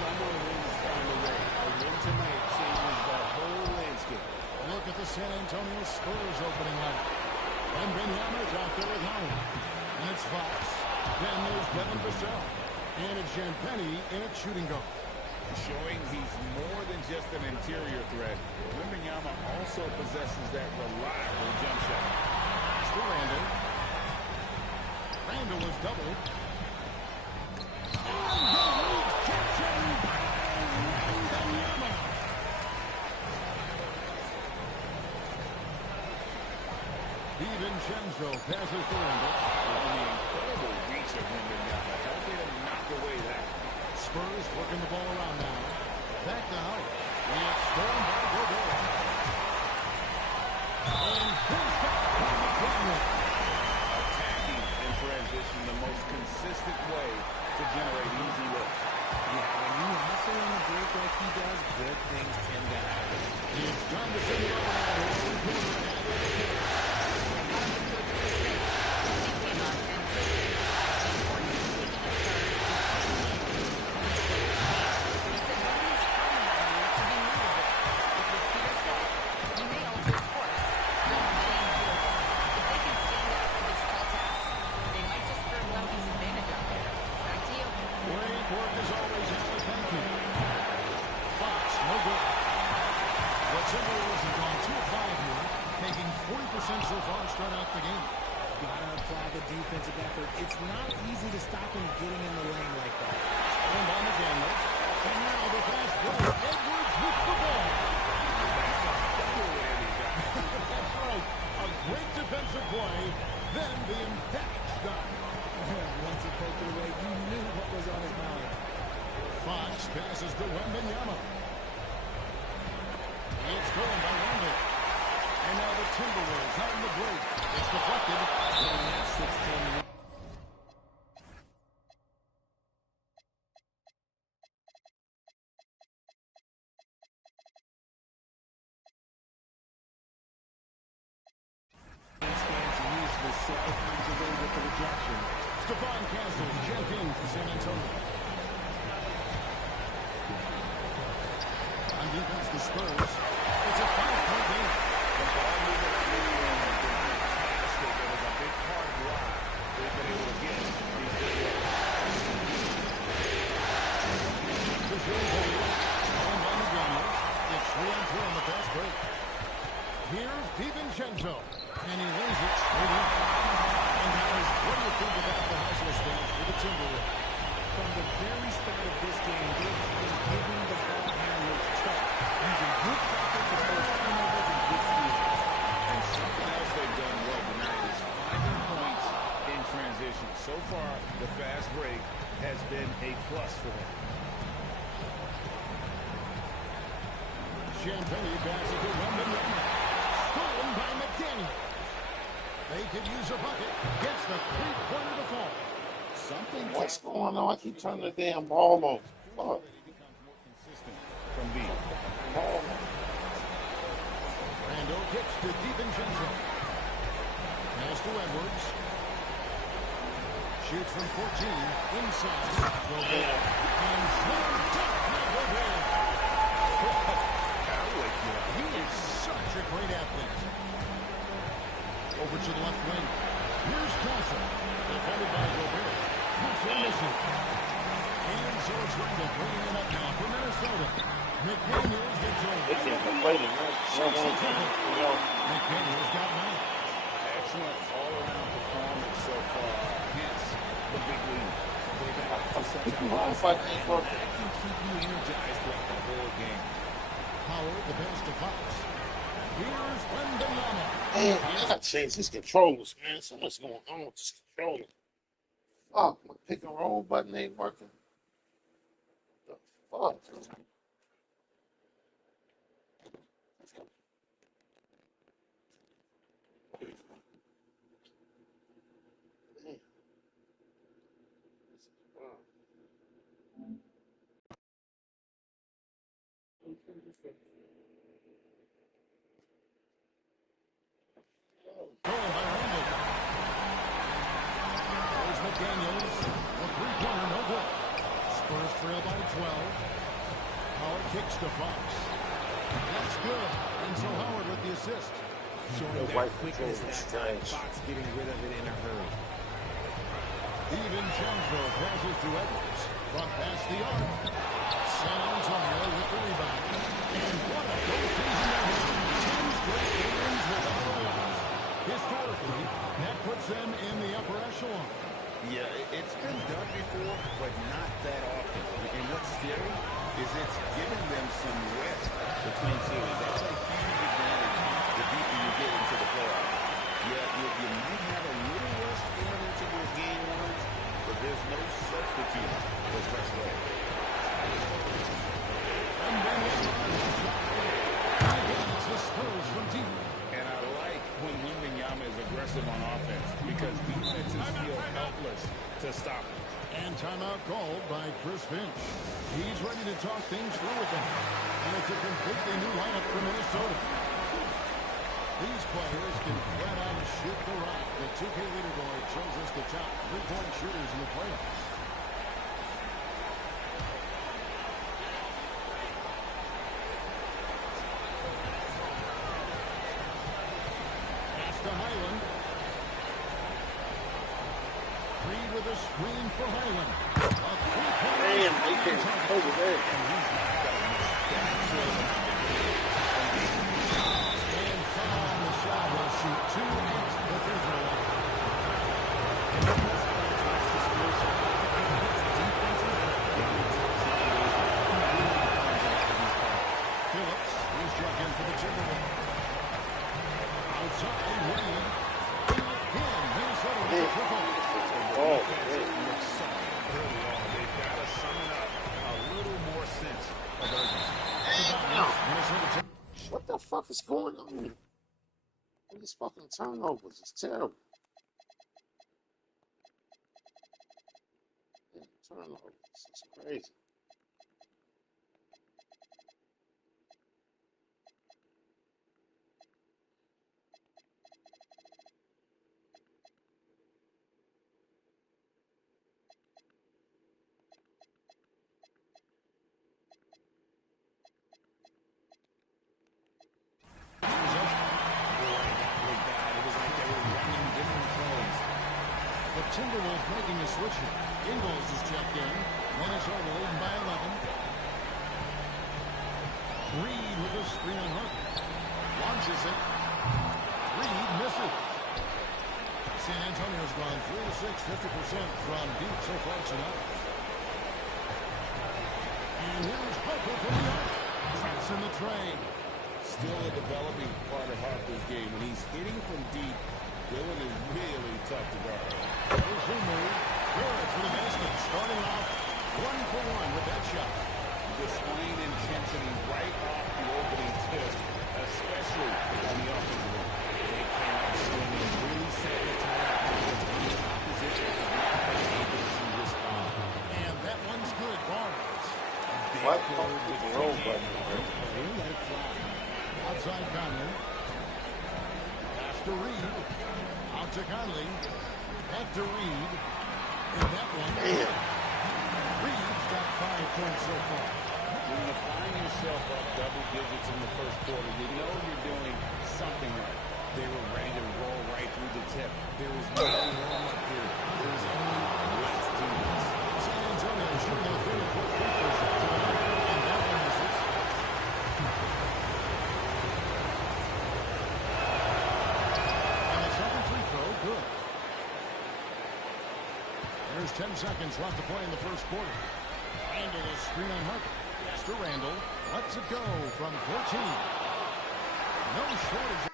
summer winds find a way. A win tonight changes the whole landscape. Look at the San Antonio Spurs opening lineup. And Benyama's out there with Howard. And it's Fox. Then there's Devin Vassell. And it's Champagny in at shooting guard. Showing he's more than just an interior threat. Wembanyama also possesses that reliable jump shot. To Randall. Randall is doubled. And the lead captured by Wembanyama. DiVincenzo passes to Randall. And the incredible reach of Wembanyama helping him knock away that. Spurs working the ball around now. Back to Howard. It's stolen by Gobert. And finished off by McDaniel. Attacking in transition, the most consistent way to generate easy looks. Yeah, when you hustle on the break like he does, good things tend to happen. It's time to send it over now. Timberwolves have gone 2 of 5 here, making 40% so far to start out the game. Gotta apply the defensive effort. It's not easy to stop him getting in the lane like that. Stolen by McDaniel. And now the fast break. Edwards with the ball. That's right. A great defensive play. Then the emphatic stop. Once he poked it away, you knew what was on his mind. Fox passes to Wembanyama. It's stolen by Randall. And now the Timberwolves out in the break. It's deflected. And that's 16. Stephon Castles checked in for San Antonio. On defense, the Spurs. It's a 5-point game. The ball movement has been fantastic. It was a big part of why they've been able to get these big looks. The show's over. Stolen by McDaniels. It's 3-on-4 on the fast break. Here's DiVincenzo. And he lays it straight in. And guys, what do you think about the hustle stance for the Timberwolves? From the very start of this game, they've been giving the ball handlers trouble, using good pressure to force turnovers and good steals. And something else they've done well tonight is finding points in transition. So far, the fast break has been a plus for them. Champagny passes to Wembanyama. Stolen by McDaniel. They could use a bucket. Gets the three-pointer to fall. What's going on? I keep turning the damn ball over. Fuck. From B. Randall kicks to DiVincenzo. Pass to Edwards. Shoots from 14. Inside. Gobert. And slam dunk by Gobert. He is such a great athlete. Over to the left wing. Here's Castle. Defended by Gobert. Missing. And so it's Randall bringing it up now for Minnesota. McDaniels gets over. They can't play them, right? McDaniels got 9. Excellent all-around performance so far. Hence the big lead. They've got to such a high that can keep you energized throughout the whole game. Howard, the pass to Fox. Here's Wembanyama. Man, I gotta change these controllers, man. So much going on with this controller. Fuck, my pick and roll button ain't working. The fuck? Stolen by Randall. There's McDaniels. A three-pointer, no good. Spurs trail by 12. Switch to Fox. That's good. And so Howard with the assist. Showing that quickness that time. Fox getting rid of it in a hurry. Even Chandler passes to Edwards. Front past the arc. San Antonio with the rebound. And what a postseason that is. 10 straight games without a loss. Historically, that puts them in the upper echelon. Yeah, it's been done before, but not that often. And what's scary is it's giving them some rest between series. That's a huge advantage the deeper you get into the playoffs. Yeah, you might have a little rest going into your game ones, but there's no substitute for fresh legs. And then it's the Spurs from deep. And I like when Wembanyama is aggressive on offense because defenses feel helpless to stop him. And timeout called by Chris Finch. He's ready to talk things through with them. And it's a completely new lineup for Minnesota. These players can flat out shoot the rock. The 2K leaderboard shows us the top three-point shooters in the playoffs. Pass to Highland. Reed with a screen for Highland. A three-point Damn, they can't over there. And foul on the shot. He'll shoot 2 at the free throw line. Phillips, he's struck in for the Timberwolves. Outside, Wade. Again, Minnesota with a triple. Oh, Looks solid early on. They've got to summon up a little more sense of urgency. Minnesota what the fuck is going on? These fucking turnovers is terrible. Yeah, turnovers, it's crazy. The Timberwolves making a switch here. Ingles is checked in. Minnesota leading by 11. Reed with a screen on Harper. Launches it. Reed misses. San Antonio's gone 3 of 6, 50% from deep so far tonight. And here's Harper from the arc. Traps in the tray. Still a developing part of Harper's game. When he's hitting from deep, Dillon is really tough to guard. Goes for move. Good for the basket. Starting off 1 for 1 with that shot. Displaying intensity right off the opening tip, especially on the offensive end. They came out swinging, really set the tone against the opposition is not able to respond. And that one's good. Barnes. Why can't we get the roll button? Let it fly. Outside Conley. Pass to Reed. Out to Conley. Back to Reed. And that one. Damn. Reed's got 5 points so far. When you find yourself up double digits in the first quarter, you know you're doing something right. They were ready to roll right through the tip. There was no warm-up period. There was only let's do this. San Antonio shooting their 3rd and 4th free throws tonight. And that one misses. And the second free throw, good. There's 10 seconds left to play in the first quarter. Randall is screen on Harper. Yes to Randall. Lets it go from 14. No shortage.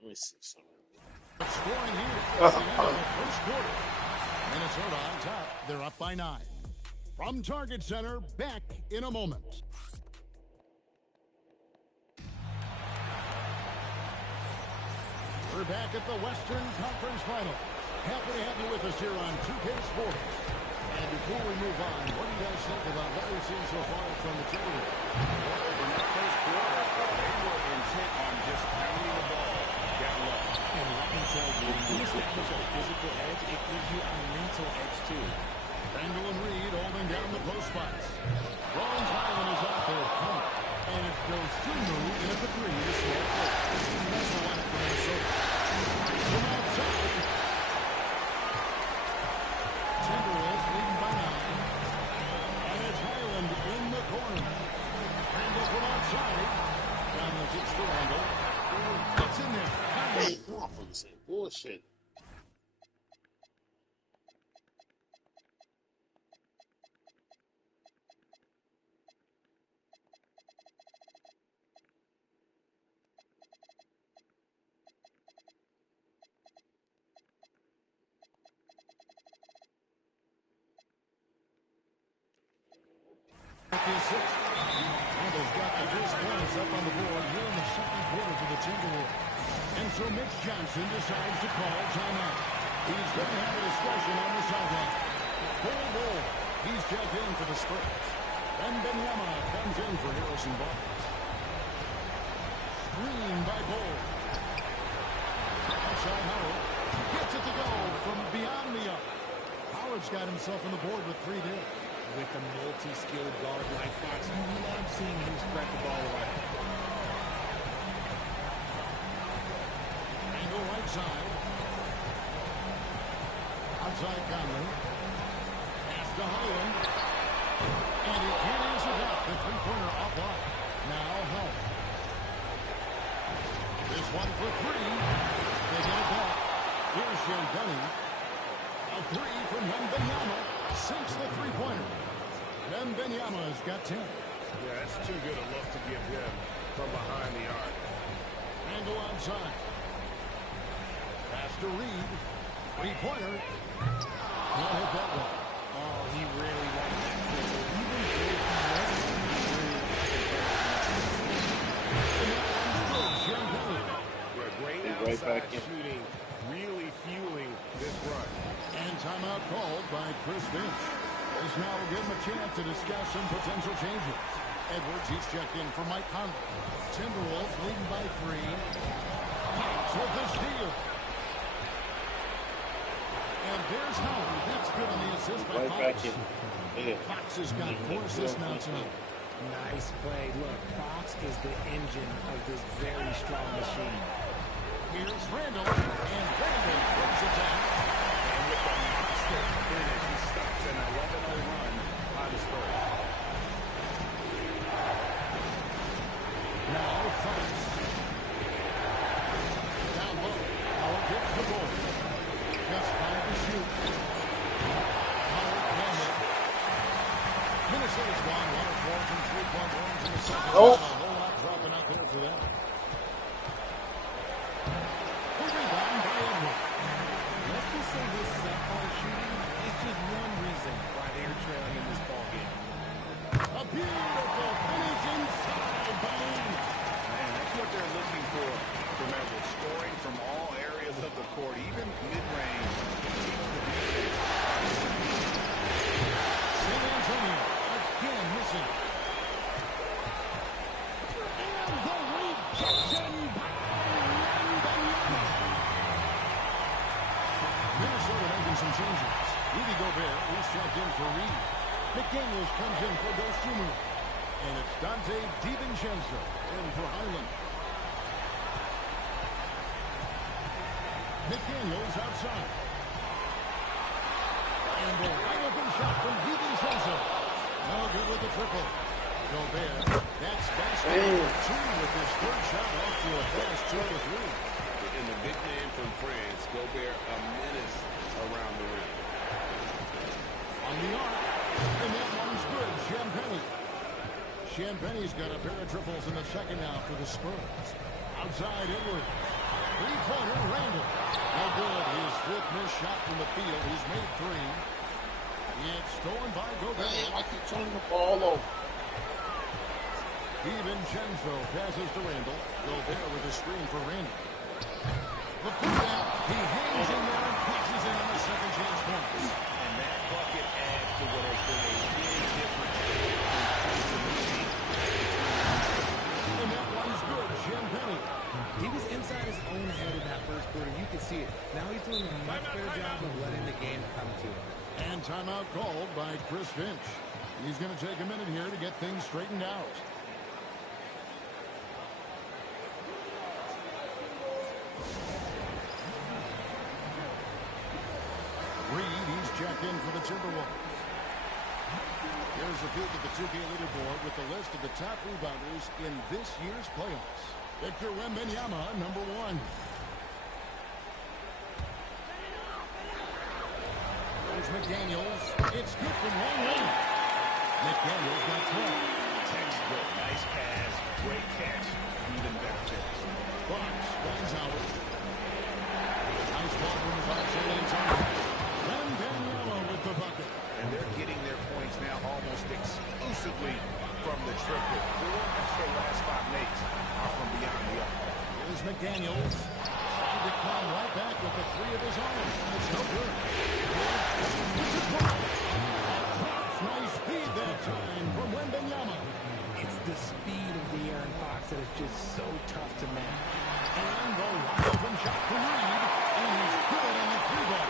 Let me see something. Scoring here at the end of the first quarter. Minnesota on top. They're up by 9. From Target Center, back in a moment. We're back at the Western Conference Final. Happy to have you with us here on 2K Sports. And before we move on, what do you guys think about what we've seen so far from the Timberwolves? In that first quarter, they were intent on just pounding the ball down low. And let me tell you, when you establish a physical edge, it gives you a mental edge too. Randall and Reed holding down the post spots. Rollins Highland is out there. And it's Dosunmu in at the three to small foot. That's the lineup for Minnesota. From outside. Timberwolves leading by 9. And it's Highland in the corner. Randall from outside. Down the pitch to Randall. It's in there. Hey, come on, for the same bullshit. At the assist. Randall's got the first points up on the board here in the second quarter for the Timberwolves. And so Mitch Johnson decides to call timeout. He's going to have a discussion on the sideline. Bull. He's checked in for the Spurs. And Benyama comes in for Harrison Barnes. Screen by Bull. Outside Howard. Gets it to go from beyond the arc. Howard's got himself on the board with 3 there. With a multi-skilled guard like Fox, you love seeing him spread the ball around. Angle right side. Outside Conley. Pass to Highland. And he can't answer that. The three-pointer offline. Now Howard. This one for 3. They get it back. Here's Shandani. A 3 from Wembanyama. Sinks the three-pointer. Wembanyama's got 10. Yeah, that's too good a look to give him from behind the arc. Handle outside. Pass to Reed. Three-pointer. Can't hit that one. Oh, he really wanted that triple. Even though he wasn't And that one's good. Shandani. Yeah, great Right outside back in. shooting, really fueling this run. And timeout called by Chris Finch. This now will give him a chance to discuss some potential changes. Edwards, he's checked in for Mike Conley. Timberwolves leading by 3. Pops with the steal. And there's Howard. That's good on the assist by Right Fox. back in. Yeah. Fox has got 4 assists now tonight. nice play. Look, Fox is the engine of this very strong machine. Here's Randall. And Randall throws it down. And with a monster finish, he stops an 11-0 run by the Spurs. Now Fox. Down low. Howard gets the ball. Just 5 to shoot. Howard can hit. Minnesota's gone 1 of 4 from 3-point range in the second. Oh. A whole lot dropping out there for them. The rebound by Edwards. Let's just say this subpar shooting is just one reason why they're trailing in this ballgame. A beautiful finish inside by Edwards. Man, that's what they're looking for from Edwards. Scoring from all areas of the court, even mid-range. Keeps the defense. San Antonio again missing. And the rejection by Wembanyama. Minnesota making some changes. Rudy Gobert is checked in for Reed. McDaniels comes in for Dosunmu. And it's Dante DiVincenzo in for Highland. McDaniels outside. And the wide open shot from DiVincenzo. No good with the triple. Gobert, that's basket number 2 with his third shot off to a fast 2 for 3. And the big man from France, Gobert, a menace around the rim. On the arc. And that one's good. Champagny. Champagny's got a pair of triples in the second now for the Spurs. Outside Edwards. Three-pointer Randall. No good. His 5th missed shot from the field. He's made 3. It's stolen by Gobert. Man, I keep turning the ball over. DiVincenzo passes to Randall. Gobert with a screen for Randall. The putback. He hangs in there and catches in on the second chance points. And that bucket adds to what has been a big doing a much better job of letting the game come to him. And timeout called by Chris Finch. He's going to take a minute here to get things straightened out. Reed, he's checked in for the Timberwolves. Here's a peek at the 2K leaderboard with the list of the top rebounders in this year's playoffs. Victor Wembanyama, number 1. There's McDaniels. It's good from long range. McDaniels got 12. Textbook, nice pass, great catch, even better finish. Fox finds Howard. Nice ball from the far side inside. Wembanyama with the bucket. And they're getting their points now almost exclusively from the triple. 4 of their last 5 makes are from beyond the arc. Here's McDaniels. Trying to come right back with the 3 of his own. It's no good. Nice speed that time from Wembanyama. It's the speed of the Aaron Fox that is just so tough to match. And the wide open shot from Reed. And he's good on the 3-ball.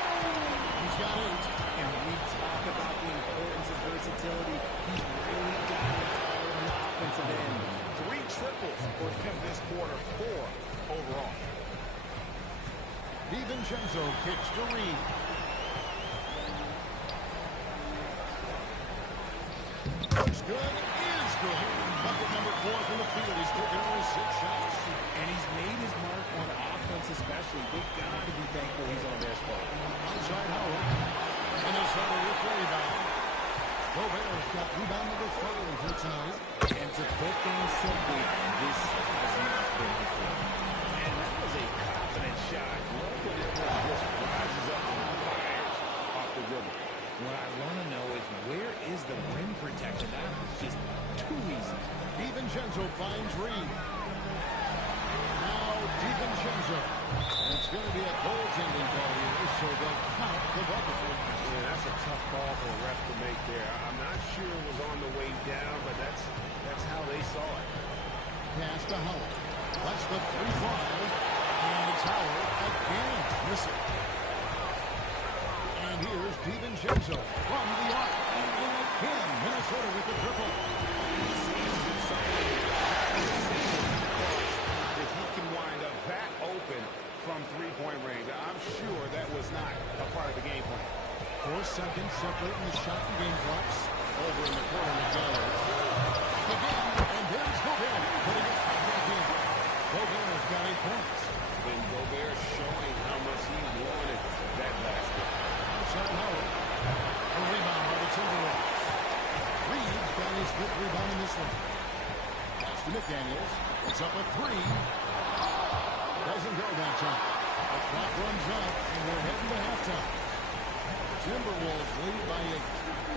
He's got 8. And we talk about the importance of versatility. He's really got it all on the offensive end. 3 triples for him this quarter, 4 overall. DiVincenzo kicks to Reed. Looks good. Is good. Bucket number 4 from the field. He's taken only 6 shots. And he's made his mark on offense especially. They've got to be thankful he's on their spot. Outside Howard. Minnesota with the rebound. Gobert's got rebound number 5 for tonight. And to put things simply, this has not been his way. And that was a confident shot. Love when it just rises up and fires off the dribble. What I want to know is where is the rim protection? That was just too easy. DiVincenzo finds Reed. Now DiVincenzo. It's going to be a goaltending call here, so they'll count the bucket. Yeah, that's a tough ball for a ref to make there. I'm not sure it was on the way down, but that's how they saw it. Pass to Howard. That's the 3-5. And it's Howard again. Missing. And here's DiVincenzo from the arc. And again, Minnesota with the triple. If he can wind up that open from 3-point range, I'm sure that was not a part of the game plan. 4 seconds separating the shot and game clocks. Over in the corner, McDaniels. Again, and there's Gobert putting it right back in. Gobert's got 8 points. And Gobert showing how much he wanted that basket. Outside Howard. A rebound by the Timberwolves. Reed's got his 5th rebound in this one. Pass to McDaniels. It's up at 3. Doesn't go that time. The clock runs out, and we're heading to halftime. Timberwolves lead by 8.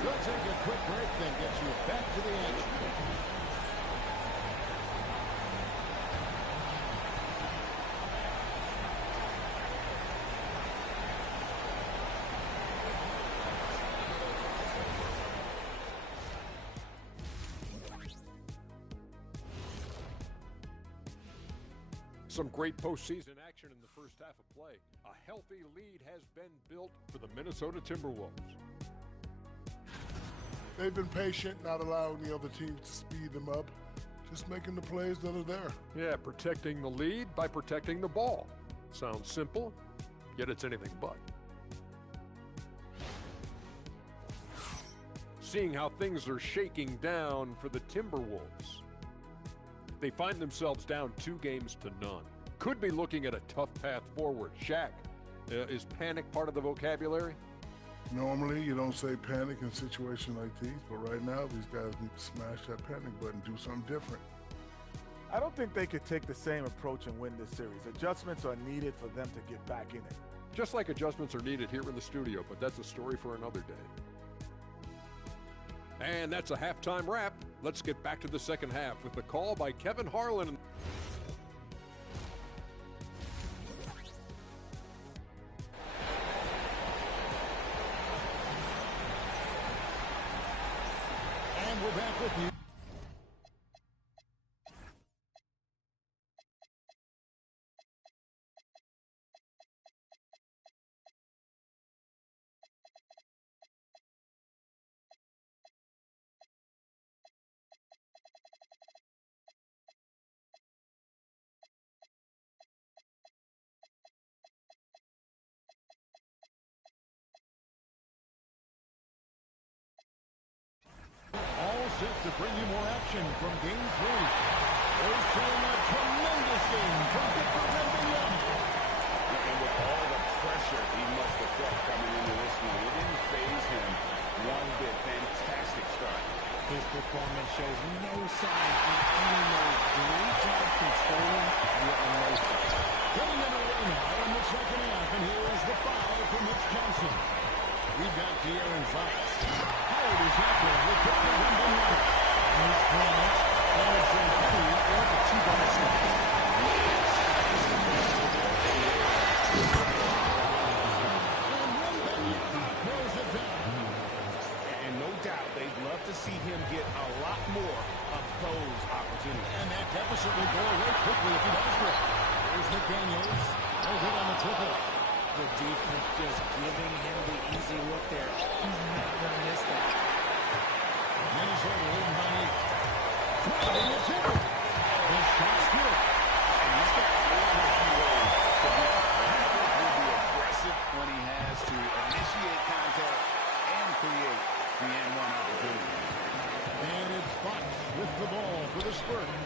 We'll take a quick break, then get you back to the action. Some great postseason action in the first half of play. A healthy lead has been built for the Minnesota Timberwolves. They've been patient, not allowing the other teams to speed them up, just making the plays that are there. Yeah, protecting the lead by protecting the ball. Sounds simple, yet it's anything but. Seeing how things are shaking down for the Timberwolves. They find themselves down 2 games to none. Could be looking at a tough path forward. Shaq, is panic part of the vocabulary? Normally, you don't say panic in situations like these, but right now, these guys need to smash that panic button, do something different. I don't think they could take the same approach and win this series. Adjustments are needed for them to get back in it. Just like adjustments are needed here in the studio, but that's a story for another day. And that's a halftime wrap. Let's get back to the second half with the call by Kevin Harlan. And we're back with you. set to bring you more action from Game 3. We're seeing a tremendous game from Victor Wembanyama. And with all the pressure he must have felt coming into this one, it didn't faze him one bit. Fantastic start. His performance shows no sign of any mode. Great job controlling the emotion. Getting underway now in the second half, and here is the foul from Mitch Johnson. We've got De'Aaron Fox. Howard is out there with Victor Wembanyama. Nice promise. And Penny at the two-bar shot. And Wembanyama throws it down. And no doubt they'd love to see him get a lot more of those opportunities. And that deficit will go away quickly if he does it. There's McDaniels. No hit on the triple. The defense just giving him the easy look there. He's not going to miss that. Minnesota leading by 8. Driving the triple. The shot's good. And he's got one or two ways to be. He will be aggressive when he has to initiate contact and create the N1 opportunity. And it's Fox with the ball for the Spurs.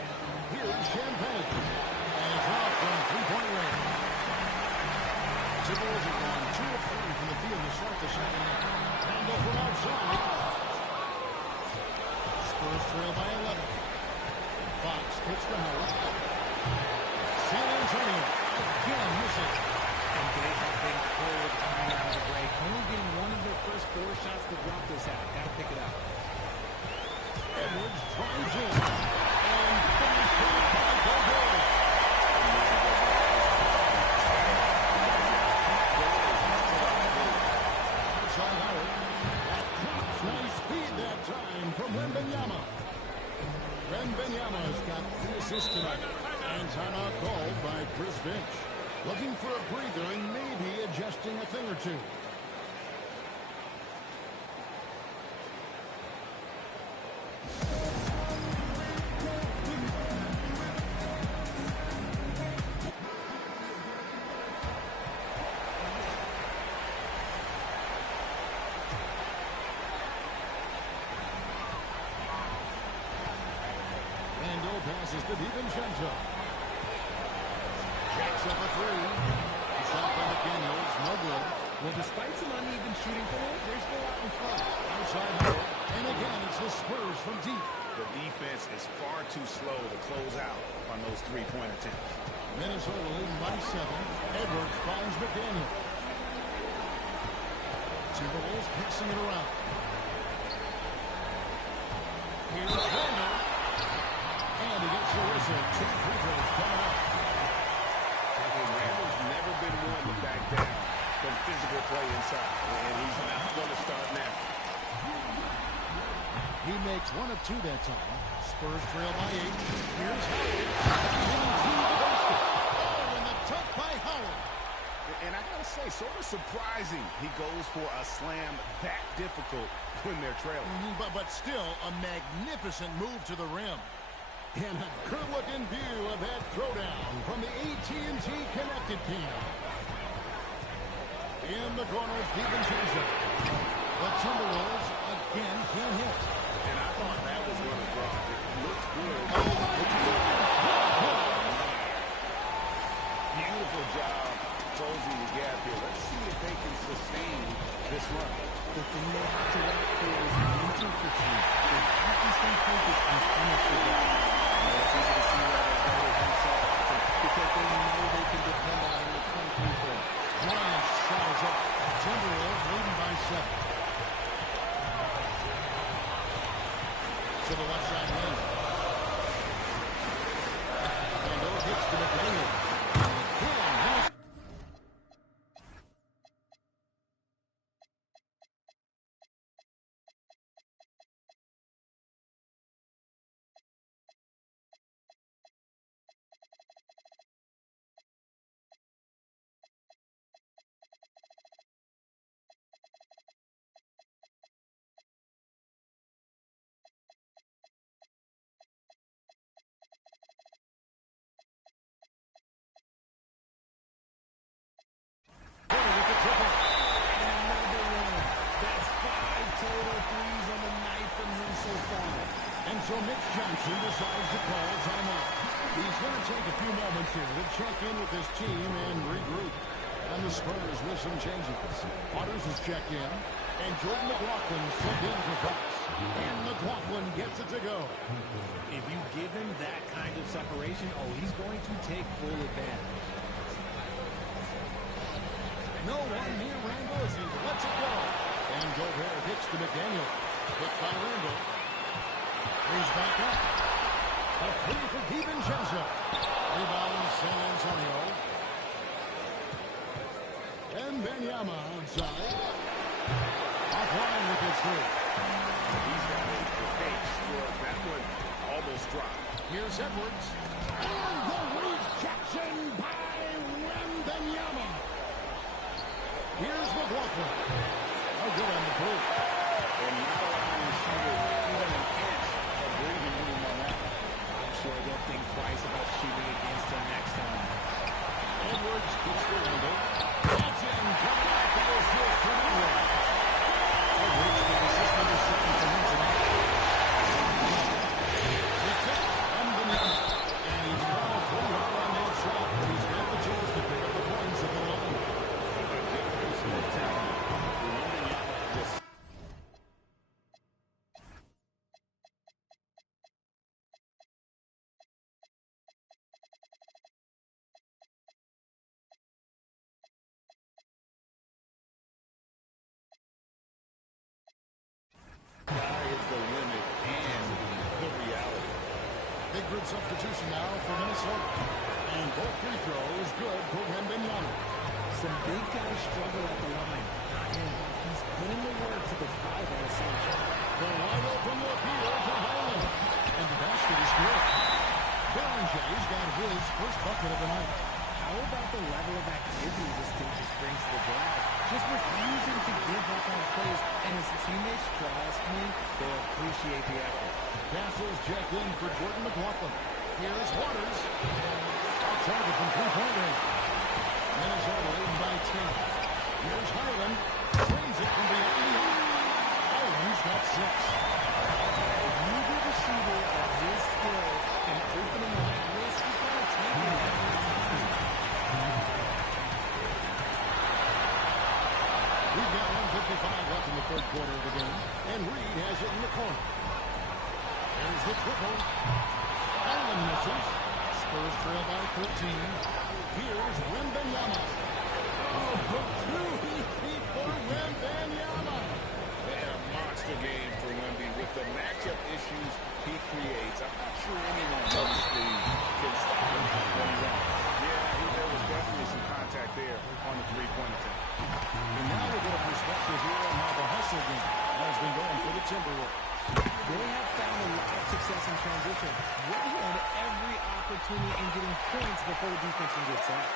Here's Champagne. And it's off from three-point range. Timberwolves have gone 2 of 3 from the field to start the second half. Handle from outside. Spurs trail by 11. Fox kicks to Howard. San Antonio again misses. And they have been cold coming out of the break. Only getting one of their first 4 shots to drop this out. Got to pick it up. Edwards drives in. And finished off by Gobert. Outside Howard. That drops. Nice speed that time from Wembanyama. Wembanyama's got 3 assists tonight. And timeout called by Chris Finch. Looking for a breather and maybe adjusting a thing or two. Passes to DiVincenzo. Jacks up a 3. Shot by McDaniels. No good. Well, despite some uneven shooting from him, they're still out in front. Outside Howard. And again, it's the Spurs from deep. The defense is far too slow to close out on those three-point attempts. Minnesota leading by 7. Edwards finds McDaniels. Timberwolves passing it around. Here's Randall. And he gets the whistle. 2 free throws coming up. Randall's never been one to back down from physical play inside, and he's not going to start now. He makes 1 of 2 that time. Spurs trail by 8. Here's Howard. Oh, and the tuck by Howard. And I got to say, sort of surprising he goes for a slam that difficult when they're trailing. But still, a magnificent move to the rim. And a good-looking view of that throwdown from the AT&T Connected Team. In the corner, DiVincenzo. The Timberwolves again can't hit. And I thought that was going to drop. It looked good. Beautiful job closing the gap here. Let's see if they can sustain this run. The thing they have to work for is mental fatigue. They have to stay focused and finish the game. It's easy to see why they go to him so often because they know they can depend on him to come through for them. Bryant's shot is up. Timberwolves leading by 7. To the left side lane. And over hits to McDaniels. so Mitch Johnson decides to call timeout. He's going to take a few moments here to check in with his team and regroup. And the Spurs with some changes. Waters is checked in, and Jordan McLaughlin subbed in for Fox. And McLaughlin gets it to go. If you give him that kind of separation, he's going to take full advantage. No one near Randall as he lets it go. And Gobert hits to McDaniel. Hit by Randall. Moves back up. A three for DiVincenzo. Rebound San Antonio. And Benyama outside. Offline with his three. He's got a pace for that one. Almost dropped. Here's Edwards. And the rejection by Benyama. Here's McLaughlin. Oh, good on the three. And not allowing the shooter even an inch of breathing room on that one. I'm sure they'll think twice about shooting against him next time. Edwards gets the Randall. That's in. Coming off the assist from Ingram. Edwards with assist number 7 for him tonight. The tip from Benyama. And he's fouled pretty hard on that shot, but he's got the chance to pick up the points at the line. Sky is the limit and the reality. Big grid substitution now for Minnesota. And both free throws good for Wembanyama. Some big guys struggle at the line. Not him. He's putting the work to defy that assumption. The wide open look here for Highland. And the basket is good. Berenger's got his first bucket of the night. How about the level of activity this team just brings to the ground? Just refusing to give up on plays. And his teammates, trust me, they'll appreciate the effort. Castles check in for Jordan McLaughlin. Here's Waters. Off target from three-point range. Minnesota leading by 10. Here's Highland. Brings it from beyond the arc. Highland's got 6. If you give a shooter of his skill an opening like this, he's going to take it every time. We've got 1:55 left in the third quarter of the game. And Reed has it in the corner. There's the triple. Highland misses. Spurs trail by 13. Here's Wembanyama. Oh, too easy for Wembanyama. And a monster game for Wemby with the matchup issues he creates. I'm not sure anyone in this league can stop him when he runs. Yeah, there was definitely some contact there on the three-point attempt. And now we get a perspective here on how the hustle game has been going for the Timberwolves. They have found a lot of success in transition, winning on every opportunity and getting points before the defense can get set.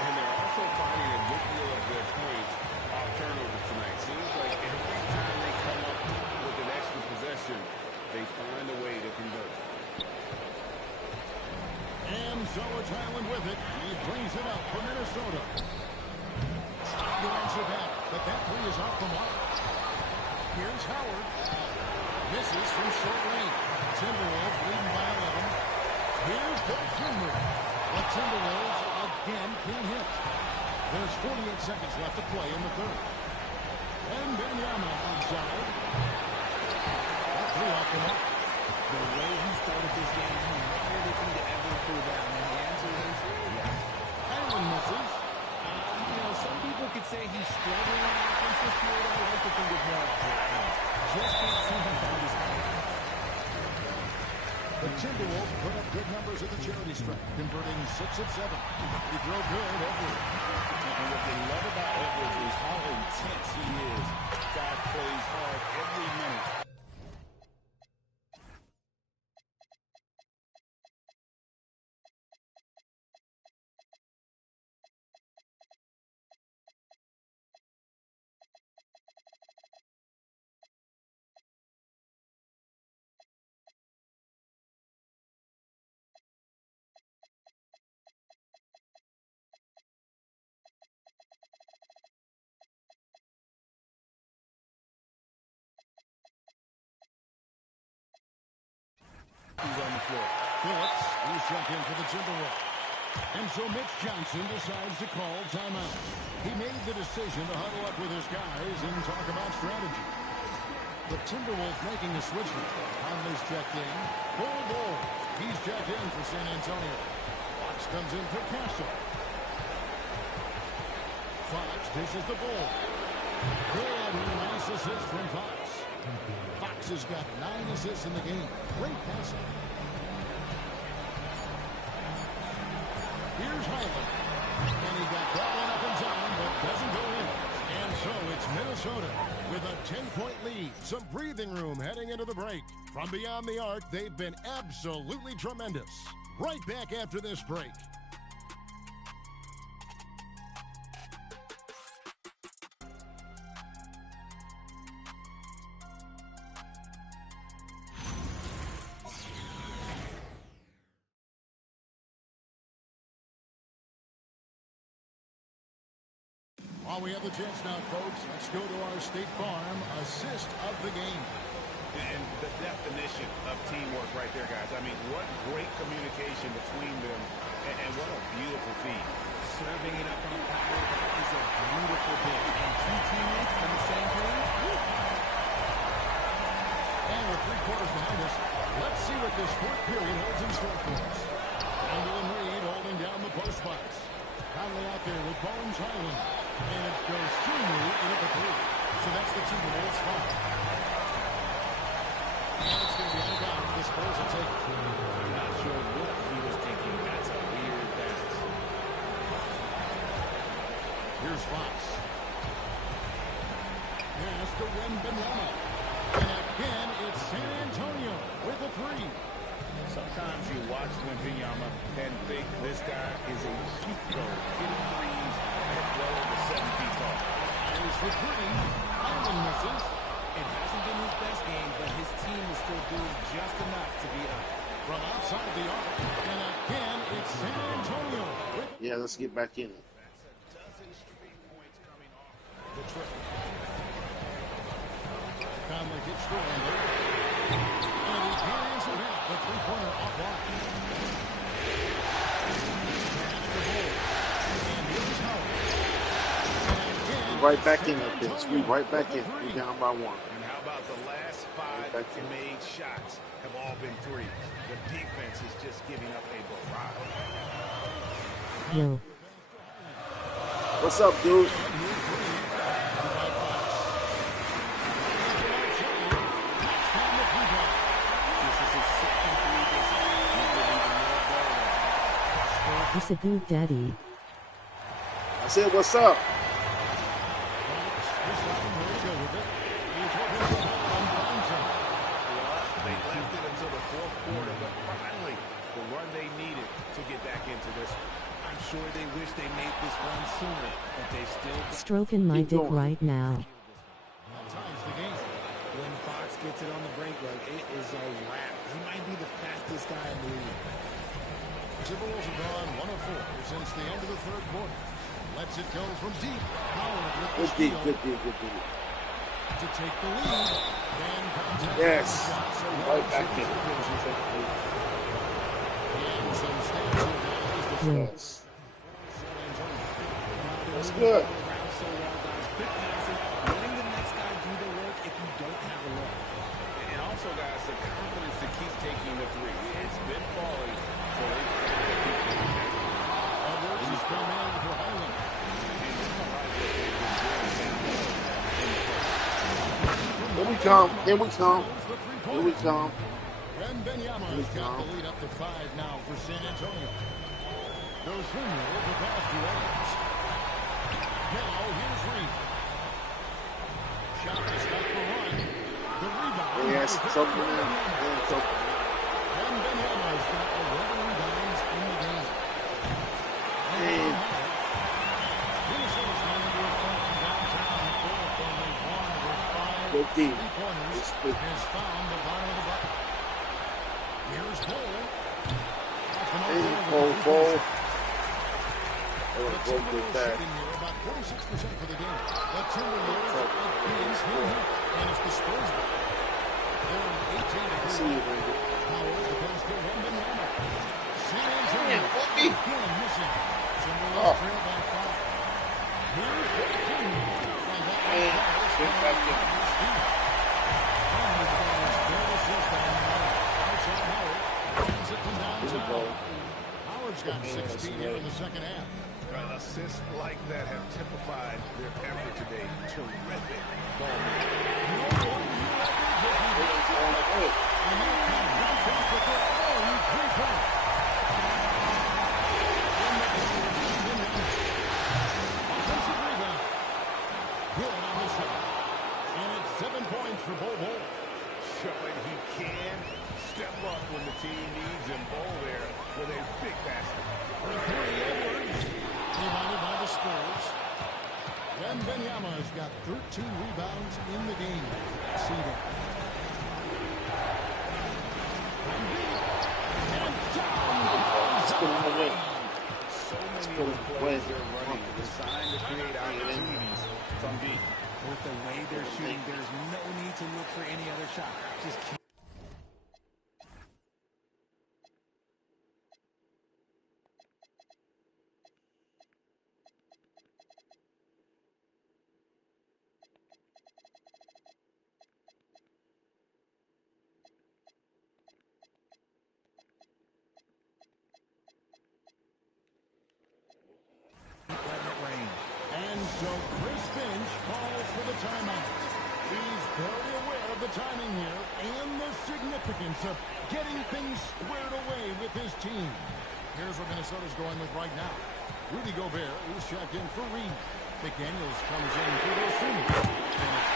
And they're also finding a good deal of their points off turnovers tonight. Seems like every time they come up with an extra possession, they find a way to convert. And so it's Highland with it. He brings it up for Minnesota. Trying to answer back, but that three is out from Mark. Here's Howard. Misses from short range. Timberwolves leading by 11. Here's Dosunmu. But Timberwolves again can't hit. There's 48 seconds left to play in the third. And Benyama outside. That three off the mark. The way he started this game, he wanted if he'd ever improve that. And the answer is yes. Highland misses. Some people could say he's struggling on offense this year. I like to think it's more just can't seem to find his confidence. The Timberwolves put up good numbers at the charity strike, converting 6 of 7. He threw good, Edwards. And what they love about Edwards is how intense he is. Guy plays hard every minute. check in for the Timberwolves. And so Mitch Johnson decides to call timeout. He made the decision to huddle up with his guys and talk about strategy. The Timberwolves making a switch now. Conley's checked in. Bull. He's checked in for San Antonio. Fox comes in for Castle. Fox dishes the ball. Good. Nice assist from Fox. Fox has got 9 assists in the game. Great passing. Here's Highland. And he got that one up in time, but doesn't go in. And so it's Minnesota with a 10-point lead. Some breathing room heading into the break. From beyond the arc, they've been absolutely tremendous. Right back after this break. While we have the chance now, folks, let's go to our State Farm assist of the game. And the definition of teamwork right there, guys. I mean, what great communication between them, and what a beautiful feed. Serving it up on a power, that is a beautiful dish. And 2 teammates on the same page. And with 3 quarters behind us, let's see what this 4th period holds in store for us. Randall and Reed holding down the post spots. Conley out there with Bones Highland. And it goes Shumu in at the 3. So that's the Timberwolves' foul. And it's going to be out of bounds. The Spurs will take it. I'm not sure what he was thinking. That's a weird pass. Here's Fox. Pass to Wembanyama. And again, it's San Antonio with a 3. Sometimes you watch Wembanyama and think this guy is a cheat code, hitting threes and well over 7 feet tall. Here's for 3. Highland misses. It hasn't been his best game, but his team is still doing just enough to beat up. From outside the arc. And again, it's San Antonio. Yeah, let's get back in it. That's a dozen straight points coming off the trip. Conley gets to Randall. And he can't answer that. The 3-pointer offline. Pass the ball. And here's Howard. And again, Right back in it, Vince. We right back in. We down by 1. And how about the last 5 made shots have all been threes? The defense is just giving up a barrage. Yo. What's up, dude? It's a good daddy. I said, what's up? They left it until the 4th quarter, but finally the run they needed to get back into this. I'm sure they wish they made this run sooner, but they still Stroking my dick right now. When Fox gets it on the break, it is a wrap. He might be the fastest guy in the league. Timberwolves have gone 1 of 4 since the end of the 3rd quarter. Lets it go from deep. Howard with the steal. Good deal. To take the lead. Then contact. Yes. So Right back in. And some stands here now as the Yes. That's good. So well, guys. Quick passing, letting the next guy do the work if you don't have a look. And also, guys, the confidence to keep taking the 3. It's been falling, so they've got to keep doing that. Edwards has come in for Highland. Here we come. Here we come. Here we come. Wembanyama has got the lead up to 5 now for San Antonio. Goes Shumu over the pass to Edwards. Now here's Reed. Shot to stop the run. The rebound. Yes, something in. Wembanyama's got 11 rebounds in the game. Hey. Minnesota's gone into a funk downtown in Philadelphia. They won with 5 Good deal. 3-pointers. It's good. Has found the bottom of the bucket. Here's Cole. Hey, Cole. The Timberwolves shooting here about 46% for the game. The Timberwolves against him, and it's the Spurs. They're 18 to 3. See you, Randy. Howard, the pass to Wembanyama. San Damn, Antonio. Whoopi. Again missing. Timberwolves Oh, trail by 5. Here's the king. And that one man. falls Good on basket. his feet. Howard's got his third assist on the night. Outside Howard. Brings it from downtown. Howard's got 16 here in the second half. Assists like that have typified their effort today. Terrific ball movement. No one knew every and they come right back with their own 3-point. Offensive rebound. Good on the shot. And it's 7 points for Bobo. Showing he can step up when the team needs him. Ball there with a big basket. For 3 Edwards. Rebounded by the Spurs. Wembanyama's got 13 rebounds in the game. See that. Let's put him away. So Let's many put of him the away. plays they're running designed to create opportunities from deep. With the way they're shooting, there's no need to look for any other shot. Just keep. Letting it rain. And so Chris Finch calls for the timeout. He's very aware of the timing here and the significance of getting things squared away with his team. Here's what Minnesota's going with right now. Rudy Gobert is checked in for Reed. McDaniels comes in for Wilson.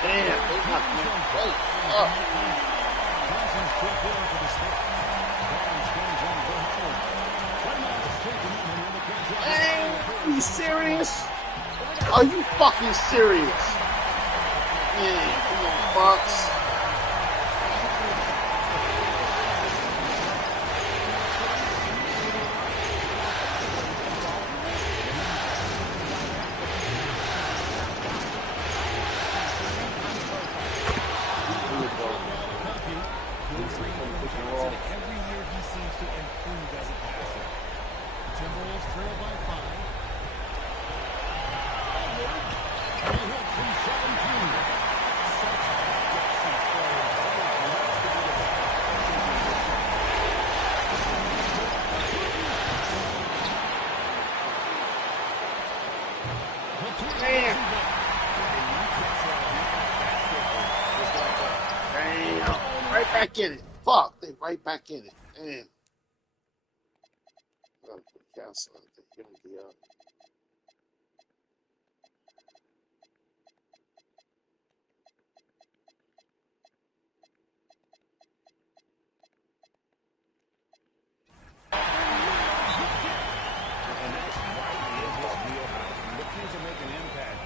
Damn, they knocked me out. Oh, Johnson's checked in for the Spurs. Barnes comes in for Howard. Right now it's taken in here in the catch-up. man, are you serious? Are you fucking serious? Man, come on, Bucks. Every year he seems to improve as a passer. Timberwolves trail by 5. Edwards. And he hits from 17. Such a gutsy play. Almost wants to be the Damn. Damn. Right back in it. Fuck, they right back in it. Damn. Cancel it. Give him the And that's right in his wheelhouse. Looking to make an impact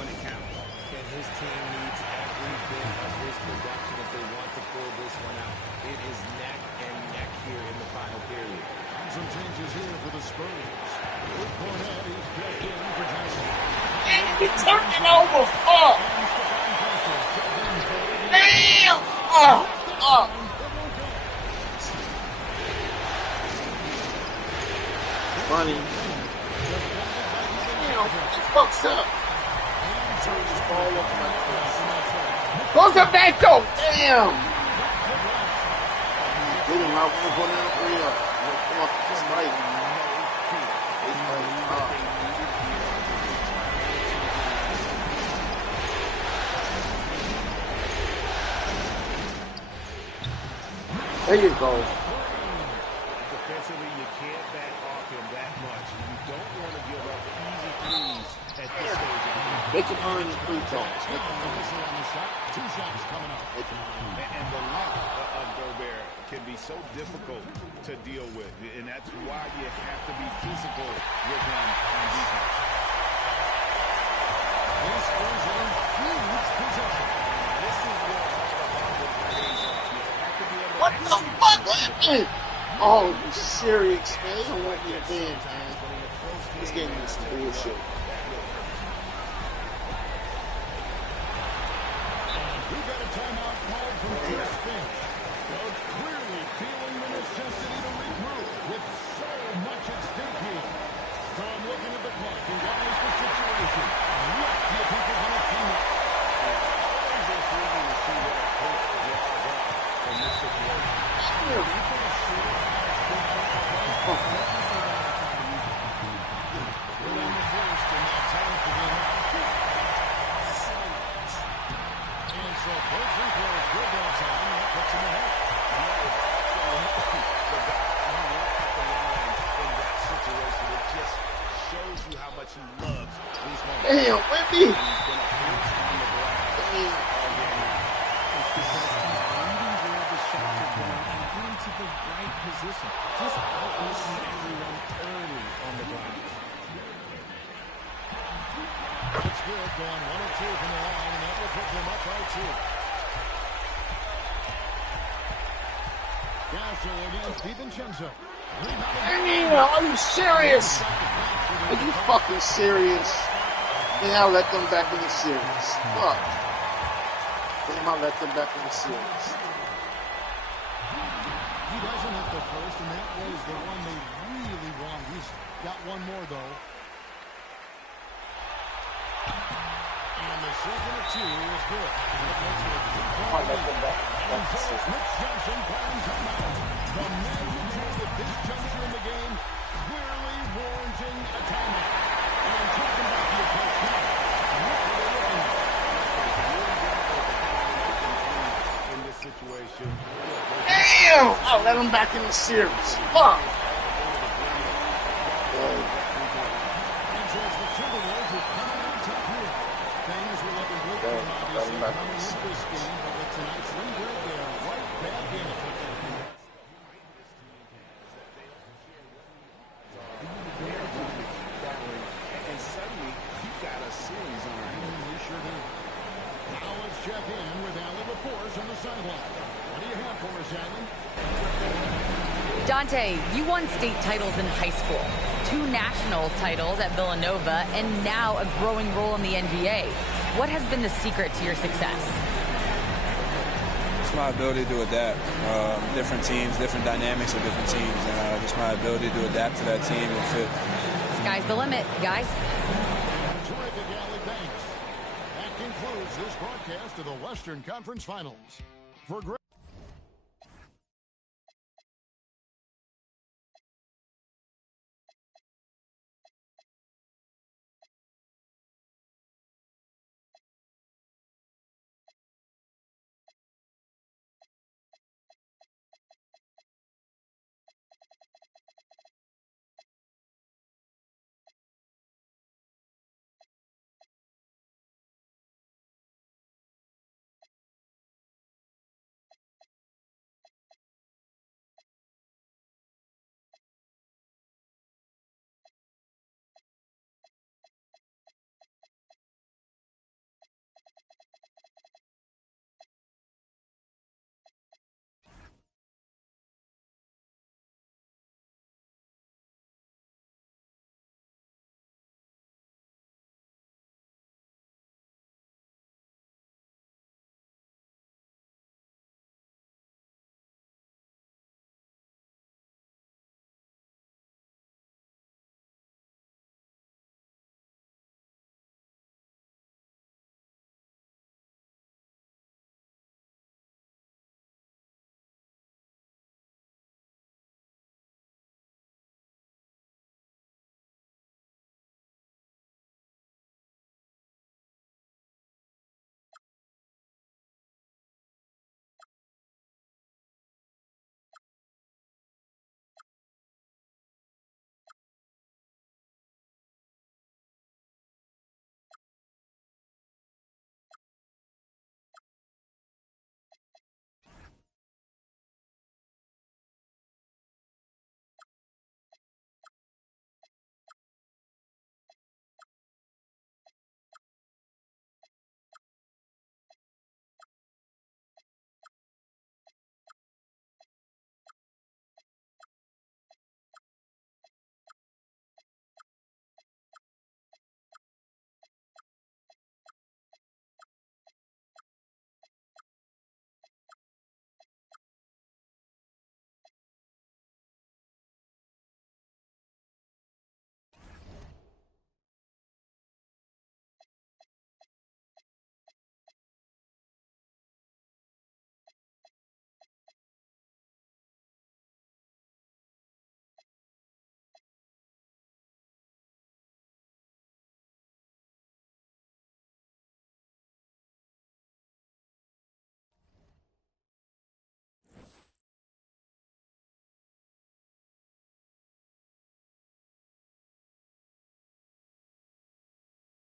when it counts. And his team needs every bit of his production if they want to pull this one out. It is neck and neck here in the final period. And some changes here for the Spurs. Luke Cornett is checked in for Johnson. He turned it over. Fuck. Damn. Funny. Damn. Fucks up. Turn this ball up my face. Goes up back though. Damn. Get him out. We're going down 3 up. Fuck. It's right. There you go. Defensively, you can't back off him that much. You don't want to give up easy threes at this stage of the game. They can earn the free throws. The whistle on the shot. 2 shots coming up. And the length of Gobert can be so difficult to deal with. And that's why you have to be physical with him on defense. This is a huge possession. This is where all the hard work pays off. You have to be able to What the fuck happened? Oh, you serious, man? They don't want me to win, man. This game is some bullshit. We got a timeout called from Chris Finch. Coach clearly feeling the necessity to regroup with so Damn, Wemby! Position. Just outworking everyone early on the ground. That's good. Going 1 or 2 from the line, and that will put them up by 2. Gasol against DiVincenzo. Damn, are you serious? Are you fucking serious? Damn, I let them back in the series. Fuck. Damn, I let them back in the series. He doesn't hit the first, and that was the one they really wanted. He's got one more, though. And the second of 2 is good. And it makes it a 3-point lead. And so Rich Johnson calling timeout. The magnitude at this juncture in the game clearly warranting a timeout. And talking about the approach now, what are they looking at? In this situation. Damn! I let them back in the series. Fuck! And so it's the Timberwolves who come out on top here. Things were looking bleak for them, obviously, coming into this game, but with tonight's win break, they are right back in it. And suddenly, you got a series on our hands. We sure do. Now let's check in with Allie LaForce on the sideline. What do you have for us, Allie? Dante, you won state titles in high school, 2 national titles at Villanova, and now a growing role in the NBA. What has been the secret to your success? It's my ability to adapt. Different teams, different dynamics of different teams, and just my ability to adapt to that team and fit. Sky's the limit, guys. Terrific, Allie. Thanks. That concludes this broadcast of the Western Conference Finals. For Greg